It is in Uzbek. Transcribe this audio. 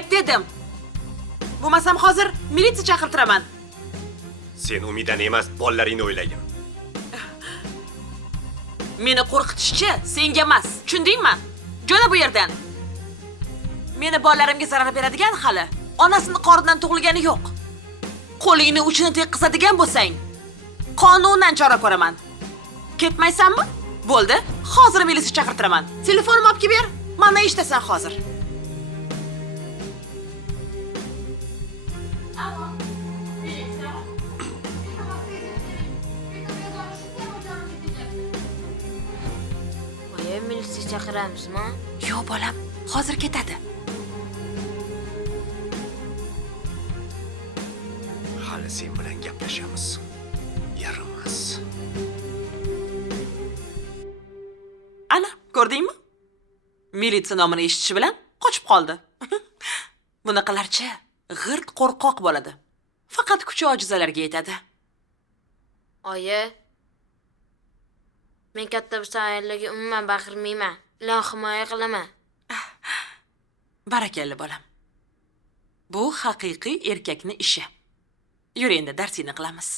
Ket dedim. Bo'lmasam hozir militsiya chaqirtiraman. Sen Umidan emas, bolalaringni o'ylagin. Meni qo'rqitishchi senga emas, tushundingmi? Jo'na bu yerdan. Meni bolalarimga zarar beradigan hali onasini qornidan tug'ilgani yo'q. Qo'lingni uchini teqqizadigan bo'lsang, qonundan chora ko'raman. Ketmaysanmi? Bo'ldi, hozir militsiya chaqirtiraman. Telefonimni olib kelib ber, mana eshitasan hozir. Oyi, militsiya chaqiramizmi? Yo'q bolam, hozir ketadi. Hali sen bilan gaplashamiz. Yaramas. Ana, ko'rdingmi? Militsiya nomini eshitishi bilan qochib qoldi. Bunaqalarcha g'irt qo'rqoq bo'ladi. Faqat kuchi ojizalarga yetadi. Oyi, men katta bir ayollarga umuman baqirmayman. Ularni himoya qilaman. Barakalla bolam. Bu haqiqiy erkakning ishi. Yur endi darsingni qilamiz.